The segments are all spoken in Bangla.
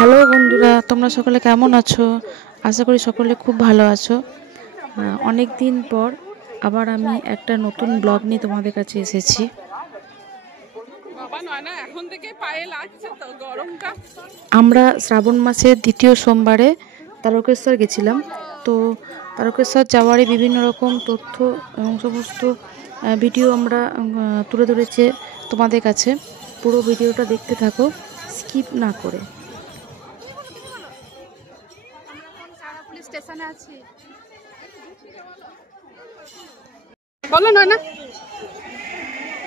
হ্যালো বন্ধুরা, তোমরা সকলে কেমন আছো? আশা করি সকলে খুব ভালো আছো। অনেক দিন পর আবার আমি একটা নতুন ব্লগ নিয়ে তোমাদের কাছে এসেছি। আমরা শ্রাবণ মাসের দ্বিতীয় সোমবারে তারকেশ্বর গেছিলাম। তো তারকেশ্বর যাওয়ারই বিভিন্ন রকম তথ্য এবং সমস্ত ভিডিও আমরা তুলে ধরেছে তোমাদের কাছে। পুরো ভিডিওটা দেখতে থাকো, স্কিপ না করে। স্টেশনে আছি, বলো না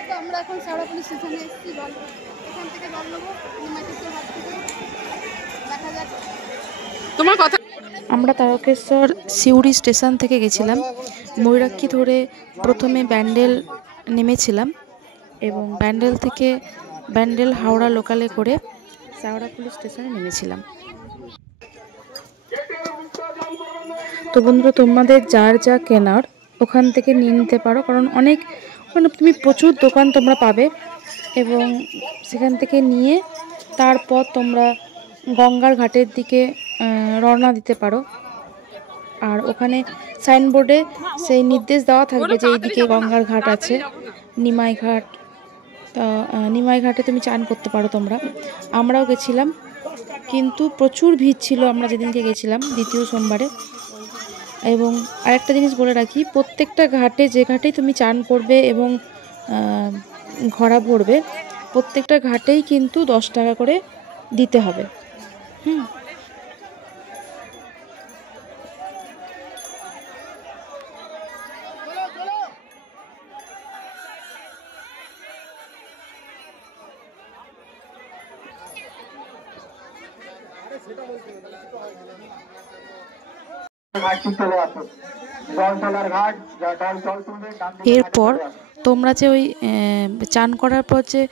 তো আমরা এখন সারা পুলিশ স্টেশনে এসেছি। এখান থেকে জল নেবো দেখা যাক তোমার কথা। আমরা তারকেশ্বর সিউড়ি স্টেশন থেকে গেছিলাম। ময়ূরাক্ষী ধরে প্রথমে ব্যান্ডেল নেমেছিলাম এবং ব্যান্ডেল থেকে হাওড়া লোকালে করে সাওড়া পুলিশ স্টেশনে নেমেছিলাম। তো বন্ধুরা, তোমাদের যার যা কেনার ওখান থেকে নিয়ে নিতে পারো, কারণ ওখানে তুমি প্রচুর দোকান তোমরা পাবে এবং সেখান থেকে নিয়ে তারপর তোমরা গঙ্গার ঘাটের দিকে রওনা দিতে পারো। আর ওখানে সাইনবোর্ডে সেই নির্দেশ দেওয়া থাকবে যে এইদিকে গঙ্গার ঘাট আছে, নিমাই ঘাট। তা নিমাই ঘাটে তুমি চান করতে পারো তোমরা। আমরাও গেছিলাম, কিন্তু প্রচুর ভিড় ছিল আমরা যেদিনকে গেছিলাম দ্বিতীয় সোমবারে। এবং আরেকটা জিনিস বলে রাখি, প্রত্যেকটা ঘাটে, যে ঘাটেই তুমি চান করবে এবং ঘোড়া ভরবে, প্রত্যেকটা ঘাটেই কিন্তু 10 টাকা করে দিতে হবে। এরপর তোমরা যে ওই চান করার পর যে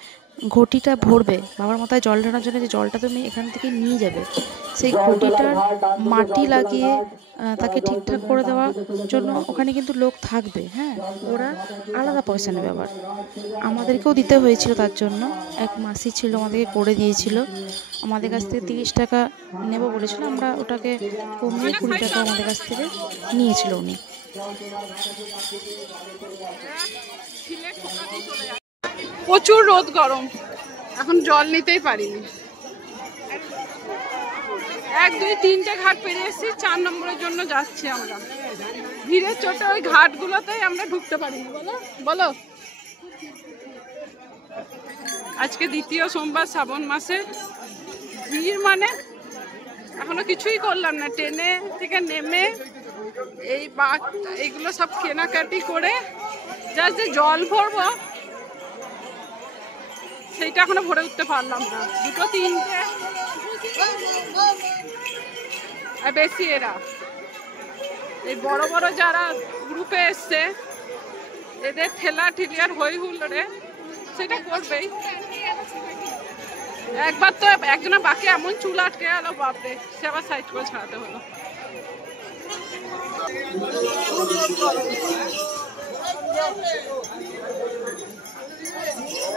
ঘটিটা ভরবে বাবার মাথায় জল ঢালার জন্য, যে জলটা তুমি এখান থেকে নিয়ে যাবে, সেই ঘটিটার মাটি লাগিয়ে তাকে ঠিকঠাক করে দেওয়ার জন্য ওখানে কিন্তু লোক থাকবে। হ্যাঁ, ওরা আলাদা পয়সা নেবে। আবার আমাদেরকেও দিতে হয়েছিল, তার জন্য এক মাসি ছিল, আমাদেরকে করে দিয়েছিল। আমাদের কাছ থেকে 30 টাকা নেব বলেছিল, আমরা ওটাকে কমিয়ে 20 টাকা আমাদের কাছ থেকে নিয়েছিল উনি। প্রচুর রোদ, গরম, এখন জল নিতেই পারিনি। 1 2 3টে ঘাট পেরিয়ে এসেছি, 4 নম্বরের জন্য যাচ্ছি আমরা। ভিড়ের চোটে ওই ঘাটগুলোতেই আমরা ঢুকতে পারিনি। বলো আজকে দ্বিতীয় সোমবার শ্রাবণ মাসের ভিড়, মানে এখনো কিছুই করলাম না। ট্রেনে থেকে নেমে এই এইগুলো সব কেনাকাটি করে জাস্ট যে জল ভরবো সেইটা এখনো ভরে উঠতে পারলাম না। 2 3টে আর বেশি। এরা এই বড় বড় যারা গ্রুপে এসছে, এদের ঠেলা ঠেলিয়ার হই হুল্লোড়ে সেটা করবেই। একবার তো একজনের বাকি এমন চুল আটকে গেল, বাপরে, সে আবার সাইড করে ছাড়াতে হলো।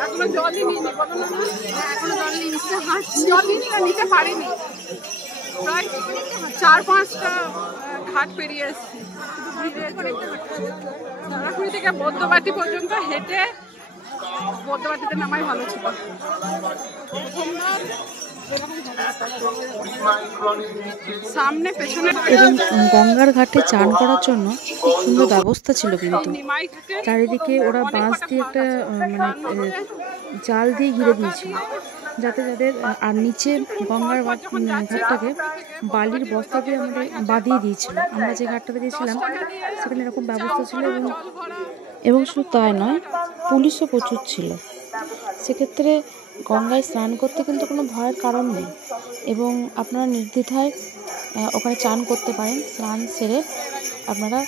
এখনো জলই নিইনি, বলো না? এখনো জল নিতে পারিনি। প্রায় 4-5টা ঘাট পেরিয়ে এসেছি। তারাপুরি থেকে বৌদ্ধবাটি পর্যন্ত হেঁটে বৌদ্ধবাটিতে নামাই ভালো ছিল। সামনে পেছনে এবং গঙ্গার ঘাটে চান করার জন্য খুব সুন্দর ব্যবস্থা ছিল, কিন্তু চারিদিকে ওরা বাঁশ দিয়ে একটা মানে জাল দিয়ে ঘিরে দিয়েছিল, যাতে যাদের আর নিচে গঙ্গার ঘাটটাকে বালির বস্তা দিয়ে আমাদের বাঁধিয়ে দিয়েছিল। আমরা যে ঘাটটাতে গিয়েছিলাম সেখানে এরকম ব্যবস্থা ছিল। এবং শুধু তাই নয়, পুলিশও প্রচুর ছিল। সেক্ষেত্রে গঙ্গায় স্নান করতে কিন্তু কোনো ভয়ের কারণ নেই এবং আপনারা নির্দ্বিধায় ওখানে চান করতে পারেন। স্নান সেরে আপনারা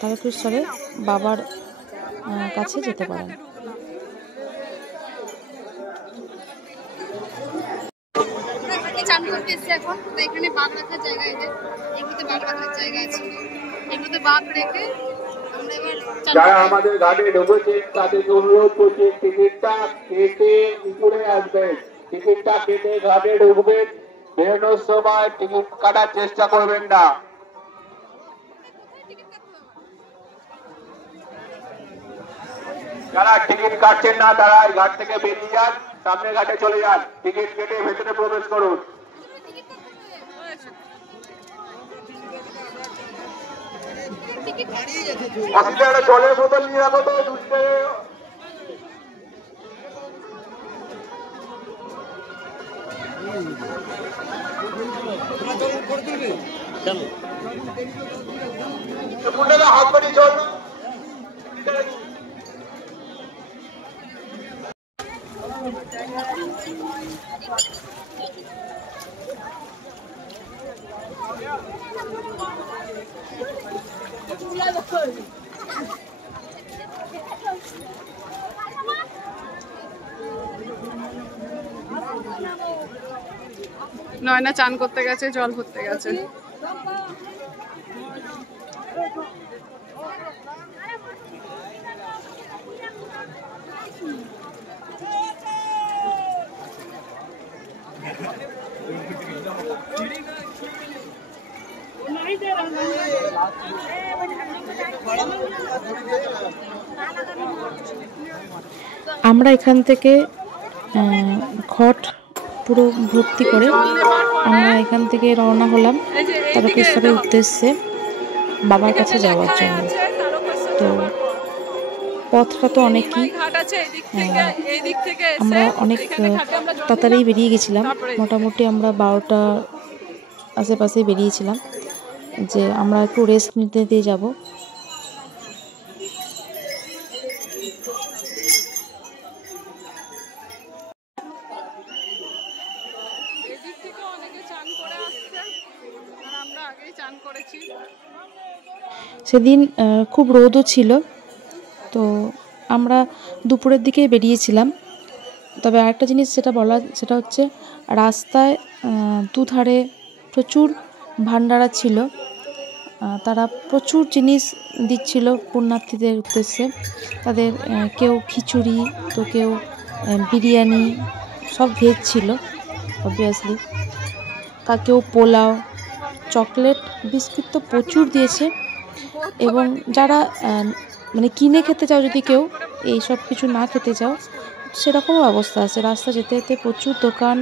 তারকেশ্বরে বাবার কাছে যেতে পারেন। চান করতে এসেছি এখন। এখানে বাঘ রাখার জায়গা, এগুলোতে বাঘ রাখার জায়গা আছে, এগুলোতে বাঘ রেখে যারা আমাদের ঘাটে ঢুকেছেন তাদের অনুরোধ করছি, টিকিটটা কেটে উপরে আসবেন। টিকিটটা কেটে ঘাটে ঢুকবেন বেরোনোর সময় টিকিট কাটার চেষ্টা করবেন না। যারা টিকিট কাটছেন না তারা এই ঘাট থেকে বেরিয়ে যান, সামনের ঘাটে চলে যান, টিকিট কেটে ভেতরে প্রবেশ করুন। অসুবিধা জলের বোতল নিয়ে রাখো তো দুধে। হাত বাড়িয়ে চল। নয়না চান করতে গেছে, জল ভরতে গেছে। আমরা এখান থেকে ঘট পুরো ভর্তি করে আমরা এখান থেকে রওনা হলাম তারকেশ্বরের উদ্দেশ্যে বাবার কাছে যাওয়ার জন্য। তো পথটা তো অনেকই, আমরা অনেক তাড়াতাড়ি বেরিয়ে গেছিলাম, মোটামুটি আমরা 12টা আশেপাশে বেরিয়েছিলাম যে আমরা একটু রেস্ট নিতে দিয়ে যাব। সেদিন খুব রোদও ছিল, তো আমরা দুপুরের দিকে বেরিয়েছিলাম। তবে আরেকটা জিনিস যেটা বলা, সেটা হচ্ছে রাস্তায় দুধারে প্রচুর ভান্ডারা ছিল, তারা প্রচুর জিনিস দিচ্ছিল পুণ্যার্থীদের উদ্দেশ্যে। তাদের কেউ খিচুড়ি, তো কেউ বিরিয়ানি, সব ভেজ ছিল অবভিয়াসলি, কেউ পোলাও, চকলেট, বিস্কিট তো প্রচুর দিয়েছে। এবং যারা মানে কিনে খেতে চাও, যদি কেউ এই সব কিছু না খেতে চাও, সেরকমও অবস্থা আছে। রাস্তা যেতে যেতে প্রচুর দোকান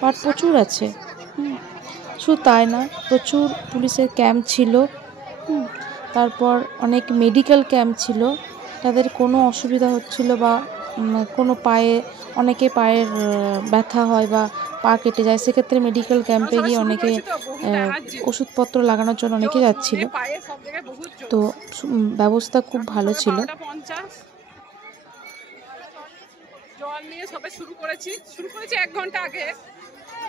পাট প্রচুর আছে। শুধু তাই না, প্রচুর পুলিশের ক্যাম্প ছিল, তারপর অনেক মেডিকেল ক্যাম্প ছিল। তাদের কোনো অসুবিধা হচ্ছিল বা কোনো অনেকে পায়ের ব্যথা হয় বা পা কেটে যায়, সেক্ষেত্রে মেডিকেল ক্যাম্পে গিয়ে অনেকে ওষুধপত্র লাগানোর জন্য অনেকে যাচ্ছিল। তো ব্যবস্থা খুব ভালো ছিল। জল নিয়ে সবে শুরু করেছি 1 ঘন্টা আগে,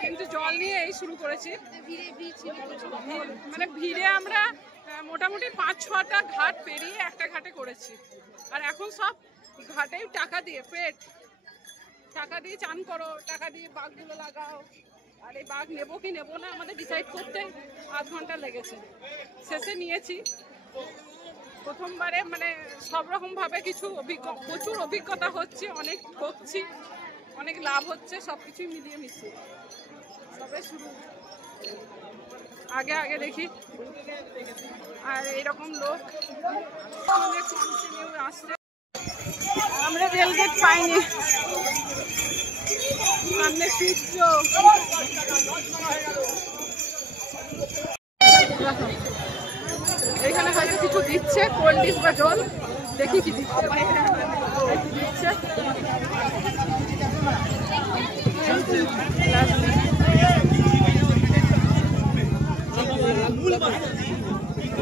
কিন্তু জল নিয়ে এই শুরু করেছি। মানে ভিড়ে আমরা মোটামুটি 5-6টা ঘাট পেরিয়ে একটা ঘাটে করেছি। আর এখন সব ঘাটেই টাকা দিয়ে টাকা দিয়ে চান করো, টাকা দিয়ে বাঘগুলো লাগাও। আর এই বাঘ নেবো কি নেবো না আমাদের ডিসাইড করতে আধ ঘন্টা লেগেছে। শেষে নিয়েছি। প্রথমবারে মানে সব রকম ভাবে কিছু প্রচুর অভিজ্ঞতা হচ্ছে, অনেক ঠকছি, অনেক লাভ হচ্ছে, সবকিছুই মিলিয়ে মিশিয়ে সবে শুরু। আগে দেখি। আর এইরকম লোক কন্টিনিউ আসছে। আমরা রেলগেট পাইনি, সামনে সূর্য। এখানে হয়তো কিছু দিচ্ছে, কোল্ড ড্রিঙ্কস বা জল, দেখি কি দিচ্ছে।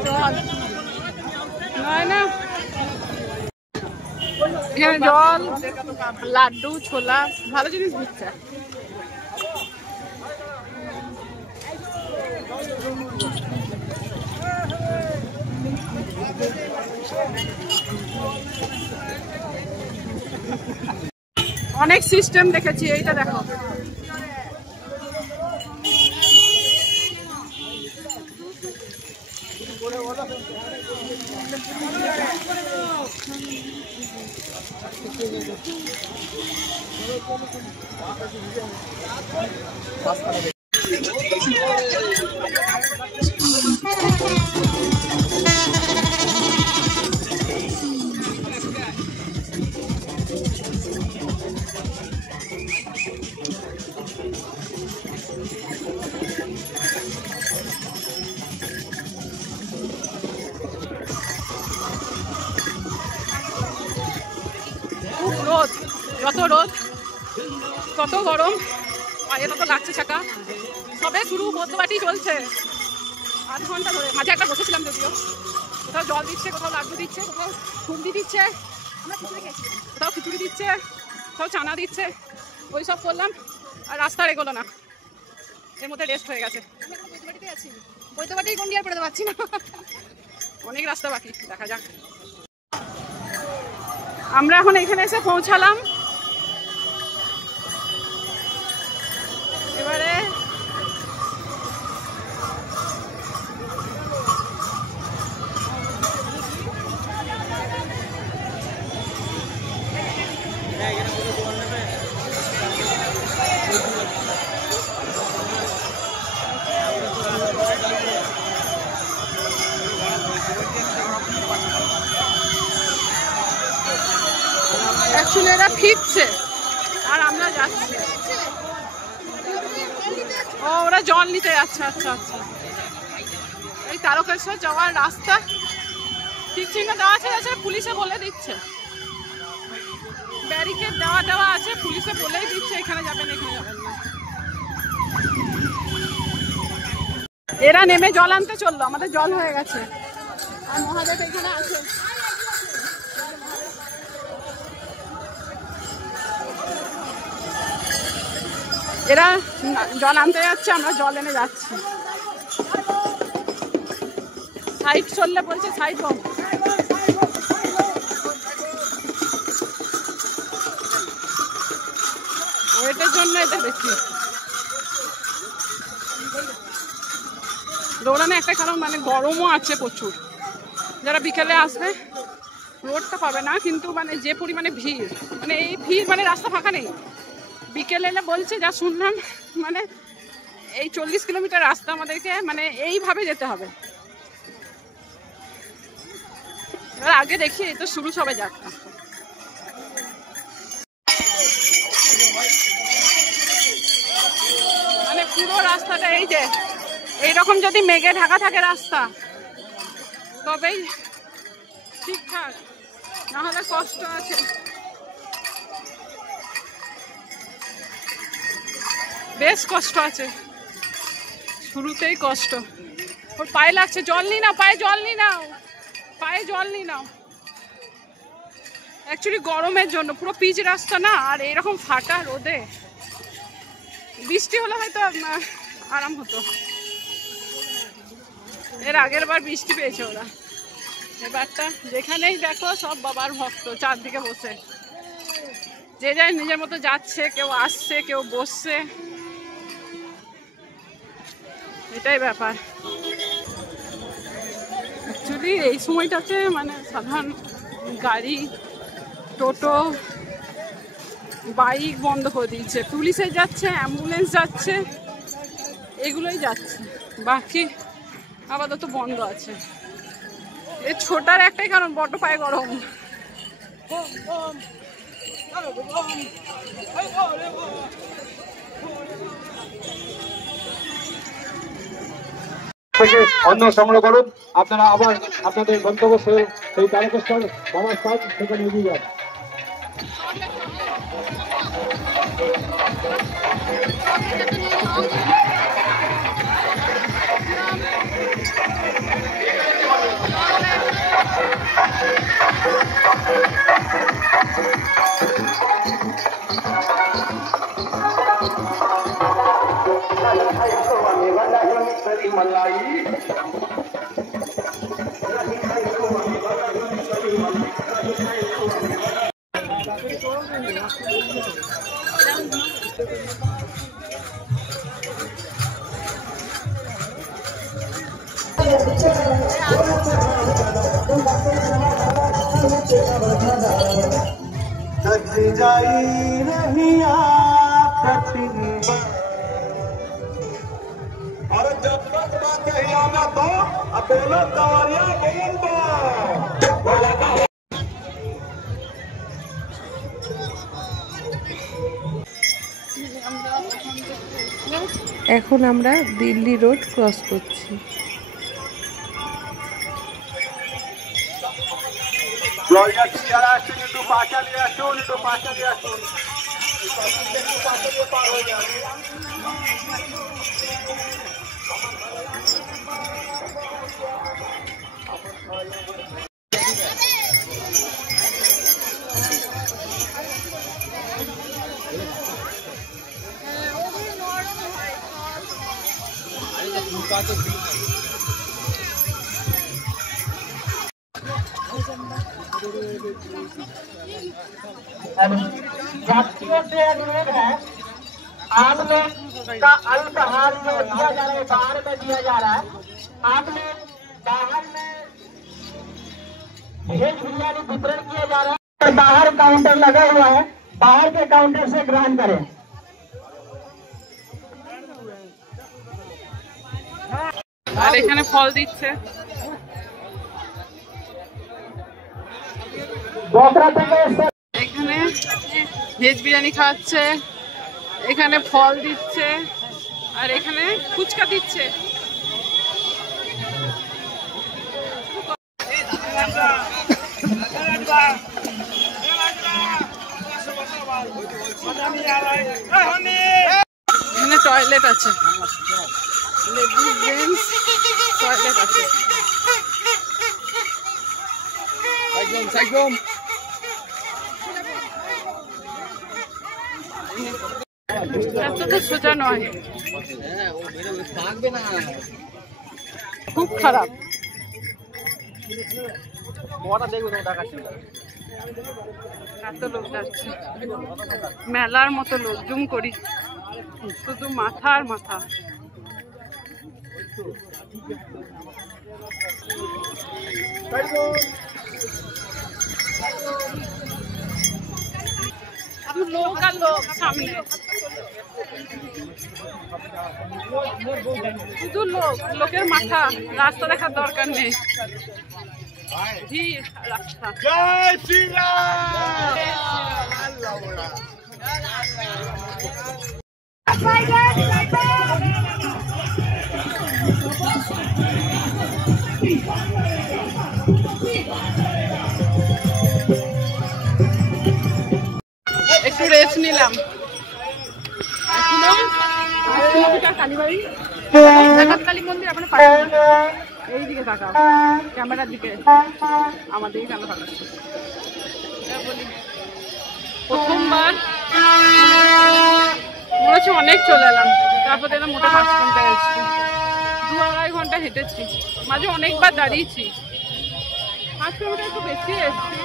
জল নয় না, এখানে জল, লাড্ডু, ছোলা, ভালো জিনিস দিচ্ছে। অনেক সিস্টেম দেখেছি, এইটা দেখো। খুব রোদ, যত রোদ তত গরম, পায়ে তত লাগছে চাকা। সবে শুরু, বদ্ধবাটি চলছে 8 ঘন্টা ধরে। মাঝে একটা বসেছিলাম, যদিও কোথাও জল দিচ্ছে, কোথাও লাড্ডু দিচ্ছে, কোথাও ফুন্দি দিচ্ছে, কোথাও খিচুড়ি দিচ্ছে, কোথাও চানা দিচ্ছে, ওই সব করলাম। আর রাস্তা এগোলো না, এর মধ্যে রেস্ট হয়ে গেছে। বৈদ্যবাটি কোন গিয়ার পড়তে পারছি না, অনেক রাস্তা বাকি, দেখা যাক। আমরা এখন এখানে এসে পৌঁছালাম। এবারে অ্যাকচুয়ালি এরা ফিরছে আর আমরা যাচ্ছি। ও, ওরা জল নিতে যাচ্ছে। আচ্ছা আচ্ছা, এই তারকেশ্বর যাওয়ার রাস্তা ঠিক চিহ্ন দেওয়া আছে, পুলিশে বলে দিচ্ছে, ব্যারিকেড দেওয়া আছে, পুলিশে বলেই দিচ্ছে এখানে যাবেন, এখানে যাবেন না। এরা নেমে জল আনতে চললো, আমাদের জল হয়ে গেছে। আর মহাদেব এখানে আছে। এরা জল আনতে যাচ্ছে, আমরা জল এনে যাচ্ছি। সাইড চললে বলছে সাইড হোক। ওয়েটের জন্য এটা বেশি দৌড়ানো একটা কারণ, মানে গরমও আছে প্রচুর। যারা বিকেলে আসবে রোডটা পাবে না, কিন্তু মানে যে পরিমাণে ভিড়, মানে এই ভিড়, মানে রাস্তা ফাঁকা নেই। বিকেলে এলে বলছে, যা শুনলাম, মানে এই 40 কিলোমিটার রাস্তা আমাদেরকে মানে এইভাবে যেতে হবে। এবার আগে দেখি, এই তো শুরু সবে যাত্রা। মানে পুরো রাস্তাটা এই যে এইরকম যদি মেঘে ঢাকা থাকে রাস্তা, তবেই ঠিকঠাক, নাহলে কষ্ট আছে। বেশ কষ্ট আছে, শুরুতেই কষ্ট। ওর পায়ে লাগছে, জল নি নাও, পায়ে জল নি নাও, পায়ে জল নি নাও। অ্যাকচুয়ালি গরমের জন্য পুরো পিচ রাস্তা না, আর এইরকম ফাটা রোদে, বৃষ্টি হলে হয়তো আরাম হতো। এর আগের বার বৃষ্টি পেয়েছে ওরা, এবারটা যেখানেই দেখো সব বাবার ভক্ত চারদিকে বসে, যে যাই নিজের মতো যাচ্ছে, কেউ আসছে, কেউ বসছে, এটাই ব্যাপার। অ্যাকচুয়ালি এই সময়টাতে মানে সাধারণ গাড়ি, টোটো, বাইক বন্ধ করে দিয়েছে, পুলিশে যাচ্ছে, অ্যাম্বুলেন্স যাচ্ছে, এগুলোই যাচ্ছে, বাকি আপাতত বন্ধ আছে। এর ছোটার একটাই কারণ, বড্ড পায়ে গরম। থেকে অন্ন সংগ্রহ করুন, আপনারা আবার আপনাদের গন্তব্য সেই তারকেশ্বর বাবার স্থান সেখানে এগিয়ে যান। जाई नहीं और जब तक बात कही ना तो अकेला दवारिया এখন আমরা দিল্লি রোড ক্রস করছি। यात्रियों से अनुरोध है, आप लोग का अल्पाहार जो दिया जा रहा है बाहर में दिया जा रहा है, आप लोग बाहर में भेज बिरयानी वितरण किया जा रहा है। बाहर काउंटर लगा हुआ है, बाहर के काउंटर से ग्रहण करें। আর এখানে ফল দিচ্ছে। এখানে ভেজ বিরিয়ানি খাওয়াচ্ছে, এখানে ফল দিচ্ছে, আর এখানে ফুচকা দিচ্ছে। এখানে টয়লেট আছে, লেডিস জেন্টস টয়লেট আছে। এত তো সোজা নয়, খুব খারাপ। এত লোক যাচ্ছে, মেলার মতো লোক, জুম করি, শুধু মাথা আর মাথা। লোক আর লোক সামনে, শুধু লোক, লোকের মাথা, রাস্তা দেখার দরকার নেই, ভিড় রাস্তা। জয় শ্রীরাম। একটু রেস্ট নিলাম। কালীবাড়ি কালী মন্দির আপনার এইদিকে তাকাও, ক্যামেরার দিকে, আমার দিকে কেন তাকাচ্ছি? বলি প্রথমবার মনে হচ্ছে অনেক চলে এলাম, তারপর দেখলাম মোটা 5 ঘন্টা এসেছি, 2-2.5 ঘন্টা হেঁটেছি, মাঝে অনেকবার দাঁড়িয়েছি। 5 কিলোমিটার একটু বেশি এসেছি,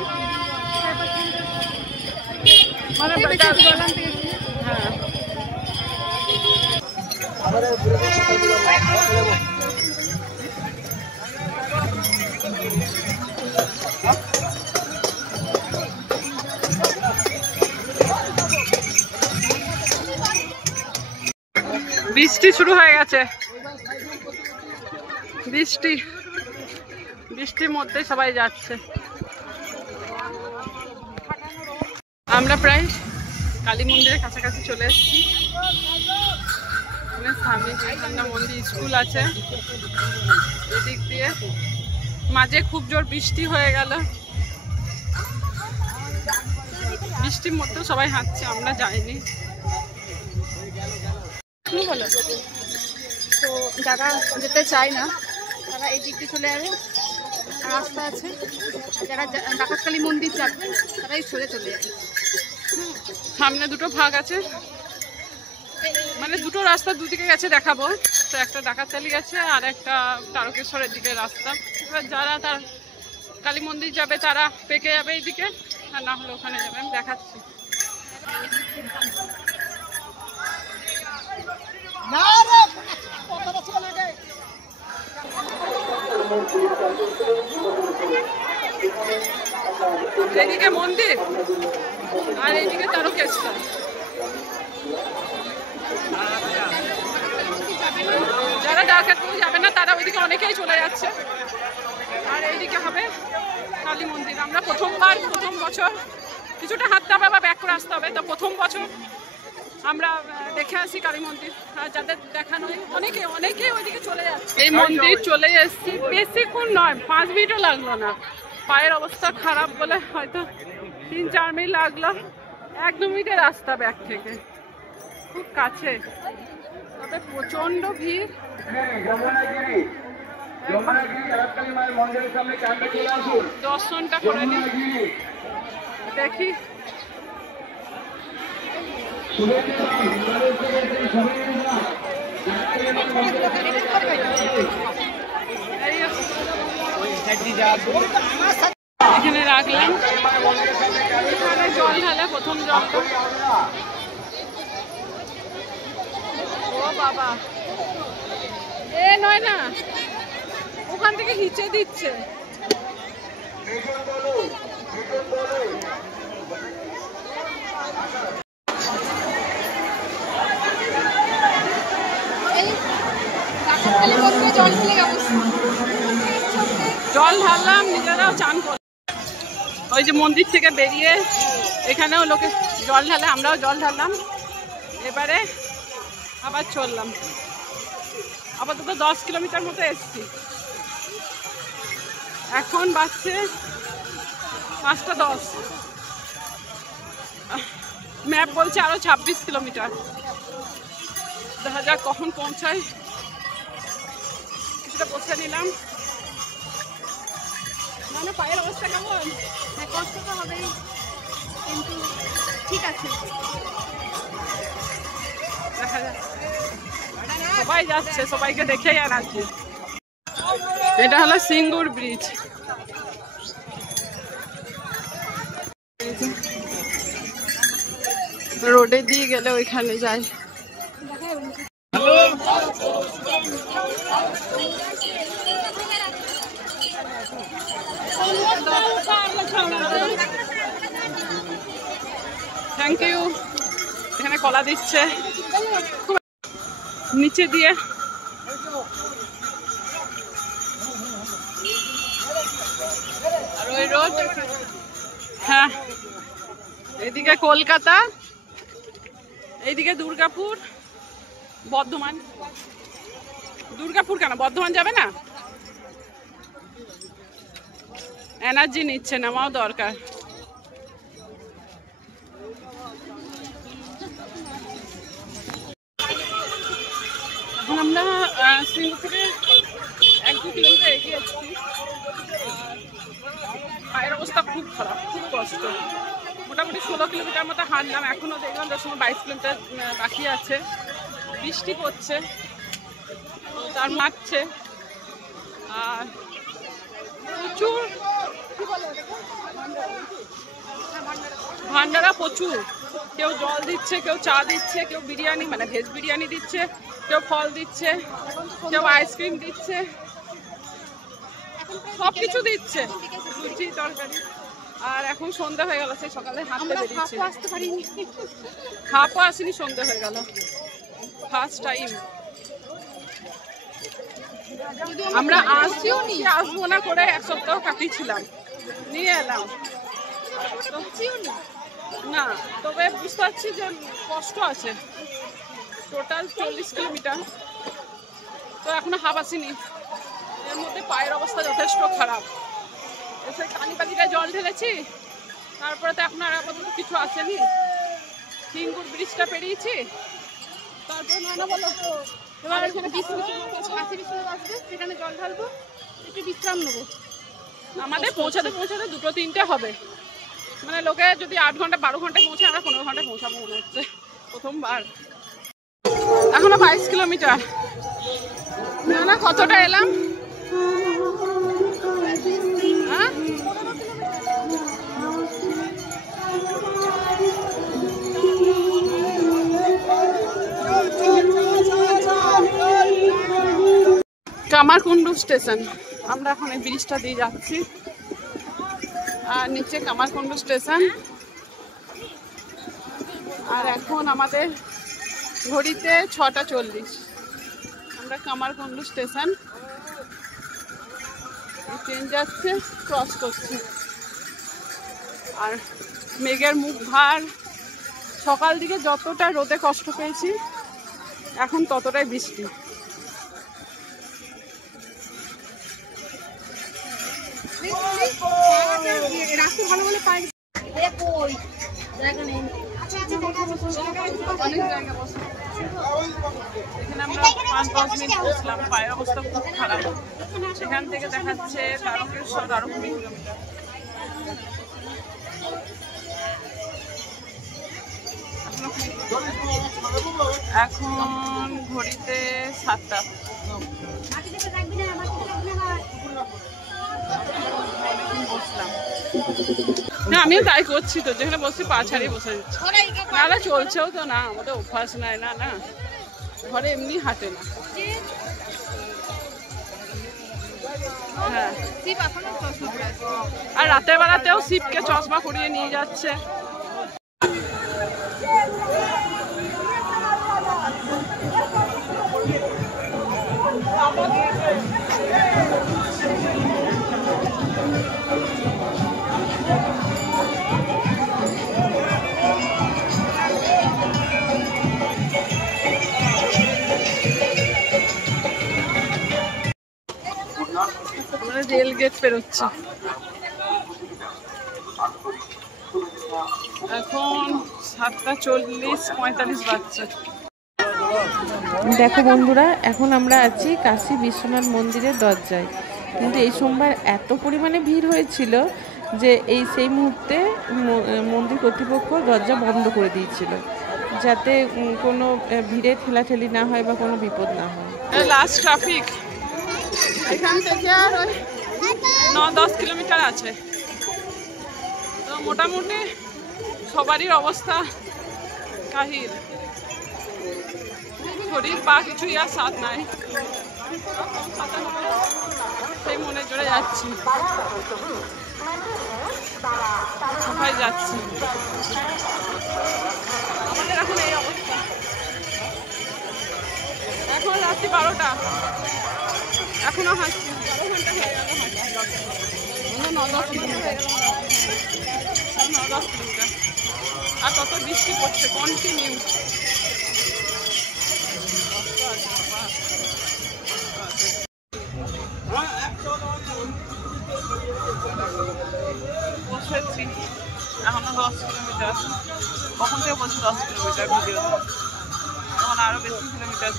মানে হ্যাঁ। বৃষ্টি শুরু হয়ে গেছে, বৃষ্টির মধ্যে সবাই যাচ্ছে। আমরা প্রায় কালী মন্দিরের কাছাকাছি চলে এসেছি। স্বামী বিবেকানন্দ মন্দির, স্কুল আছে এদিক দিয়ে। মাঝে খুব জোর বৃষ্টি হয়ে গেল, বৃষ্টির মধ্যেও সবাই হাঁটছে, আমরা যাইনি। হলো তো যারা যেতে চায় না তারা এই দিক দিয়ে চলে যাবে, রাস্তা আছে। যারা ডাকাতকালী মন্দির যাবে তারাই সরে চলে যাবে। সামনে দুটো ভাগ আছে, মানে দুটো রাস্তা দুদিকে গেছে দেখাবো। তো একটা ডাকাতকালী গেছে আর একটা তারকেশ্বরের দিকে রাস্তা। এবার যারা তার কালী মন্দির যাবে তারা পেকে যাবে এইদিকে, আর না হলে ওখানে যাবে। আমি দেখাচ্ছি। এদিকে মন্দির আর এইদিকে তারকেশ্বর। যারা ডাকাতকালী যাবে না তারা ওইদিকে অনেকেই চলে যাচ্ছে, আর এইদিকে হবে কালী মন্দির। আমরা প্রথম বছর কিছুটা হাঁটতে হবে বা ব্যাক করে আসতে হবে। তো প্রথম বছর আমরা দেখে আসি কালী মন্দির। যাদের দেখানো অনেকে ওইদিকে চলে যাচ্ছে। এই মন্দির চলে এসেছি, বেশিক্ষণ নয়, 5 মিনিটও লাগলো না। পায়ের অবস্থা খারাপ বলে হয়তো 3-4 মিনিট লাগলো। 1-2 মিনিটের রাস্তা ব্যাগ থেকে, খুব কাছে, তবে প্রচন্ড ভিড়। দর্শনটা করে নি, দেখি। এখানে রাখলাম, এখানে জল ঢালে প্রথম জলটা। ও বাবা, এ নয় না, ওখান থেকে হিচে দিচ্ছে। জল ঢাললাম, নিজেরাও চান করলাম। ওই যে মন্দির থেকে বেরিয়ে এখানেও লোকে জল ঢালে, আমরাও জল ঢাললাম। এবারে আবার চললাম, আপাতত 10 কিলোমিটার মতো এসছি। এখন বাজছে 5টা 10। ম্যাপ বলছে আরো 26 কিলোমিটার। দেখা যাক কখন পৌঁছায়। কিছুটা বসে নিলাম। মানে পায়ের অবস্থা কেমন? কষ্ট তো হবেই, কিন্তু ঠিক আছে, দেখা যাক। সবাই যাচ্ছে, সবাইকে দেখেই আনাচ্ছি। এটা হলো সিঙ্গুর ব্রিজ। রোডে দিয়ে গেলে ওইখানে যায়। Thank you. এখানে কলা দিচ্ছে নিচে দিয়ে। আর ওই রোড, হ্যাঁ, এদিকে কলকাতা, এইদিকে দুর্গাপুর, বর্ধমান। দুর্গাপুর কেন, বর্ধমান যাবে না? এনার্জি নিচ্ছে, নামাও দরকার। এখন আমরা সিঙ্গুর থেকে 1-2 কিলোমিটার এগিয়ে আছি। পায়ের অবস্থা খুব খারাপ, খুব কষ্ট। মোটামুটি 16 কিলোমিটার মতো হাঁটলাম। এখনো দেখলাম 22 কিলোমিটার বাকি আছে। বৃষ্টি পড়ছে, তার মারছে, আর প্রচুর ভান্ডারা প্রচুর। কেউ জল দিচ্ছে, কেউ চা দিচ্ছে, কেউ বিরিয়ানি, মানে ভেজ বিরিয়ানি দিচ্ছে, কেউ ফল দিচ্ছে, কেউ আইসক্রিম দিচ্ছে, সবকিছু দিচ্ছে, লুচি তরকারি। আর এখন সন্ধ্যা হয়ে গেল, সেই সকালে হাঁটতে বেরিয়েছি, আসতে পারিনি, হাঁপও আসেনি, সন্ধ্যা হয়ে গেল। ফার্স্ট টাইম আমরা আসছিও নি, আসবো না করে 1 সপ্তাহ কাটিয়েছিলাম, নিয়ে এলাম না। তবে বুঝতে পারছি যে কষ্ট আছে। টোটাল 40 কিলোমিটার, তো এখনো হাফ আসিনি। এর মধ্যে পায়ের অবস্থা যথেষ্ট খারাপ। এসে কালীবাড়িতে জল ঢেলেছি, তারপরে তো এখন আর আপাতত কিছু আসেনি। সিঙ্গুর ব্রিজটা পেরিয়েছি, তারপরে না বলো। এবার এখানে কাছে বিশ্বনাথ আসবে, সেখানে জল ঢালবো, একটু বিশ্রাম নেবো। আমাদের পৌঁছাতে 2-3টে হবে। মানে লোকে যদি 8 ঘন্টা 12 ঘন্টায় পৌঁছে, আমরা 15 ঘন্টায় পৌঁছাবো মনে হচ্ছে, প্রথমবার। এখনো 22 কিলোমিটার। না কতটা এলাম, হ্যাঁ কামারকুণ্ডু স্টেশন। আমরা এখন এই ব্রিজটা দিয়ে যাচ্ছি, আর নিচে কামারকুণ্ডু স্টেশন। আর এখন আমাদের ঘড়িতে 6টা 40। আমরা কামারকুণ্ডু স্টেশন, ট্রেন যাচ্ছে, ক্রস করছি। আর মেঘের মুখ ভার, সকাল দিকে যতটা রোদে কষ্ট পেয়েছি এখন ততটাই বৃষ্টি। রাস্তা ভালো বলে পাই অনেক জায়গা বসে। এখানে আমরা 5-10 মিনিট বসলাম, পায়ের অবস্থা খুব খারাপ। সেখান থেকে দেখাচ্ছে তারকেশ্বর 12 কিলোমিটার। এখন ঘড়িতে 7টা। বসলাম না, আমিও তাই করছি তো, যেখানে বসছি পা ছাড়িয়ে বসে যাচ্ছি। নাহলে চলছেও তো না, আমাদের অভ্যাস নাই না। না ঘরে এমনি হাঁটে না। হ্যাঁ, আর রাতের বেলাতেও শিবকে চশমা পরিয়ে নিয়ে যাচ্ছে। রেল গেট পেরোচ্ছে। এখন 7:40-45 বাজছে। দেখো বন্ধুরা, এখন আমরা আছি কাশী বিশ্বনাথ মন্দিরের দরজায়। কিন্তু এই সোমবার এত পরিমাণে ভিড় হয়েছিল যে সেই মুহূর্তে মন্দির কর্তৃপক্ষ দরজা বন্ধ করে দিয়েছিল, যাতে কোনো ভিড়ে ঠেলাঠেলি না হয় বা কোনো বিপদ না হয়। লাস্ট ট্রাফিক এখান থেকে আর ওই 9-10 কিলোমিটার আছে। তো মোটামুটি সবারই অবস্থা কাহিল, শরীর পা কিছুই আর সাথ নাই। সেই মনে জোরে যাচ্ছি, সবাই যাচ্ছে। আমাদের এখন এই অবস্থা। এখন রাত্রি 12টা, এখনো হাঁটছি। 12 ঘন্টা হয়ে গেল হাঁটা। 9-10 কিলোমিটার। আর কত বৃষ্টি পড়ছে কন্টিনিউ। বসেছি এখনো 10 কিলোমিটার। কখন থেকে বলছি 10 কিলোমিটার ভিডিও, তখন আরো বেশি কিলোমিটার।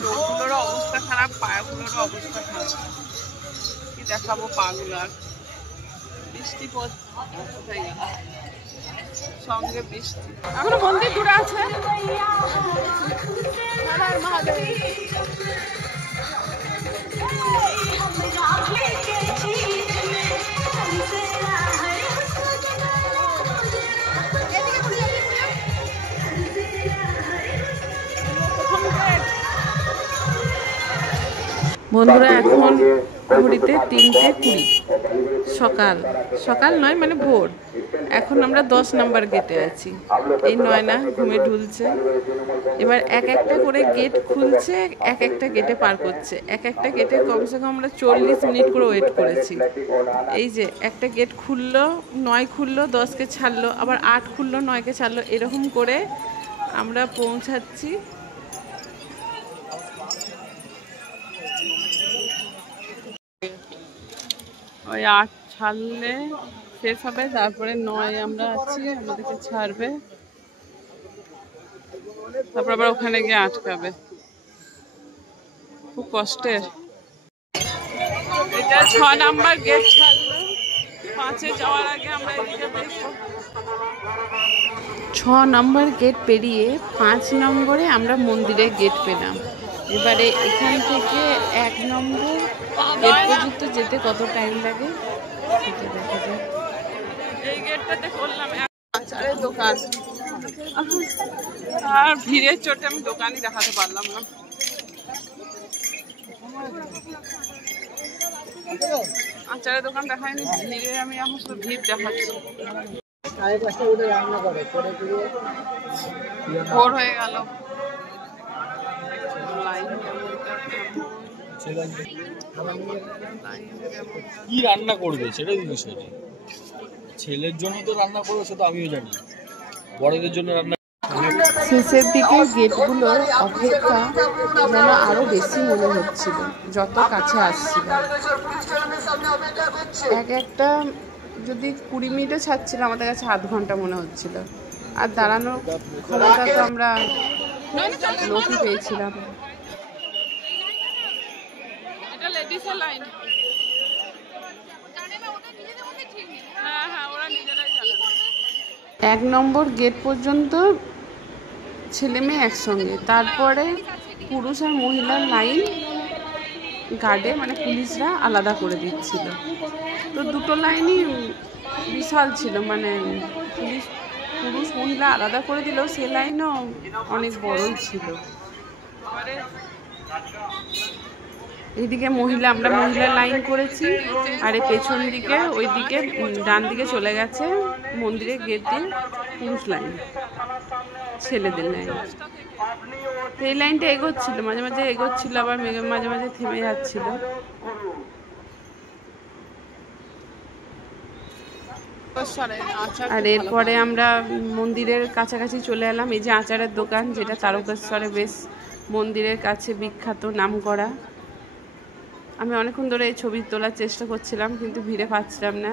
চোখগুলোরও অবস্থা খারাপ, পাগুলোরও অবস্থা খারাপ। কি দেখাবো পাগুলো। আর বৃষ্টি হয়ে গেল, সঙ্গে বৃষ্টি। এখনো মন্দির দূরে আছে। বন্ধুরা, এখন ঘড়িতে 3:20 সকাল। সকাল নয়, মানে ভোর। এখন আমরা 10 নম্বর গেটে আছি। এই নয়না ঘুমে ঢুলছে। এবার এক একটা করে গেট খুলছে, এক একটা গেটে পার করছে। এক একটা গেটে কমসে কম আমরা 40 মিনিট করে ওয়েট করেছি। এই যে একটা গেট খুললো, 9 খুললো, 10কে ছাড়লো, আবার 8 খুললো, 9কে ছাড়লো, এরকম করে আমরা পৌঁছাচ্ছি। ওই 8 ছাড়লে শেষ হবে, তারপরে 9 আমরা আছি, আমাদেরকে ছাড়বে, তারপর আবার ওখানে গিয়ে আটকাবে। খুব কষ্টের। এটা 6 নাম্বার গেট ছাড়লো। 5-এ যাওয়ার আগে আমরা এদিকে বেরোবো। 6 নম্বর গেট পেরিয়ে 5 নম্বরে আমরা মন্দিরের গেট পেলাম। এবারে এখান থেকে 1 নম্বর গেট পর্যন্ত যেতে কত টাইম লাগে সেটা দেখা যায়। এই গেটটাতে করলাম আচারের দোকান, আর ভিড়ের চোটে আমি দোকানই দেখাতে পারলাম না। আচারের দোকান দেখায়নি, ভিড়ে আমি এখন শুধু ভিড় দেখাচ্ছি। ভোর হয়ে গেল। কি রান্না করবে সেটাই বিষয়টা। ছেলের জন্য তো রান্না করবো, সেটা আমিও জানি, বড়দের জন্য রান্না। শেষের দিকে গেটগুলোর অপেক্ষা যেন আরো বেশি মনে হচ্ছিল যত কাছে আসছিল। এক একটা যদি 20 মিনিটও ছাড়ছিল, আমাদের কাছে আধ ঘন্টা মনে হচ্ছিল। আর দাঁড়ানোর ক্ষমতা তো আমরা লোকই পেয়েছিলাম। এটা লেডিসের লাইন। এক নম্বর গেট পর্যন্ত ছেলে মেয়ে একসঙ্গে, তারপরে পুরুষ আর মহিলার লাইন গার্ডে মানে পুলিশরা আলাদা করে দিচ্ছিল। তো দুটো লাইনই বিশাল ছিল, মানে পুরুষ মহিলা আলাদা করে দিলেও সে লাইনও অনেক বড়ই ছিল। এইদিকে আমরা মহিলার লাইন করেছি, আর এই পেছন দিকে ওইদিকে ডান দিকে চলে গেছে মন্দিরের গেট দিয়ে পুরুষ লাইন, ছেলেদের লাইন। এই লাইনটা এগোচ্ছিল, মাঝে মাঝে এগোচ্ছিল, আবার মাঝে মাঝে থেমে যাচ্ছিল। আর এরপরে আমরা মন্দিরের কাছাকাছি চলে এলাম। এই যে আচারের দোকান, যেটা তারকেশ্বরে বেশ মন্দিরের কাছে বিখ্যাত, নাম করা। আমি অনেকক্ষণ ধরে এই ছবি তোলার চেষ্টা করছিলাম, কিন্তু ভিড়ে পাচ্ছিলাম না।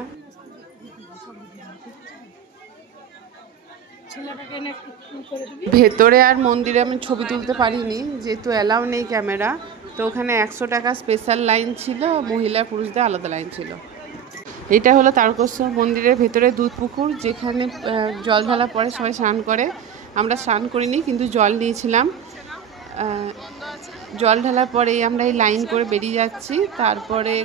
ভেতরে আর মন্দিরে আমি ছবি তুলতে পারিনি, যেহেতু অ্যালাউ নেই ক্যামেরা। তো ওখানে 100 টাকা স্পেশাল লাইন ছিল, মহিলা পুরুষদের আলাদা লাইন ছিল। এটা হলো তারকেশ্বর মন্দিরের ভেতরে দুধ পুকুর, যেখানে জল ঢালার পরে সবাই স্নান করে। আমরা স্নান করিনি, কিন্তু জল নিয়েছিলাম। জল ঢালার পরেই আমরা এই লাইন করে বেরিয়ে যাচ্ছি। তারপরে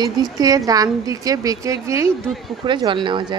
এই দিক থেকে ডান দিকে বেঁকে গিয়েই দুধ পুকুরে জল নেওয়া যায়।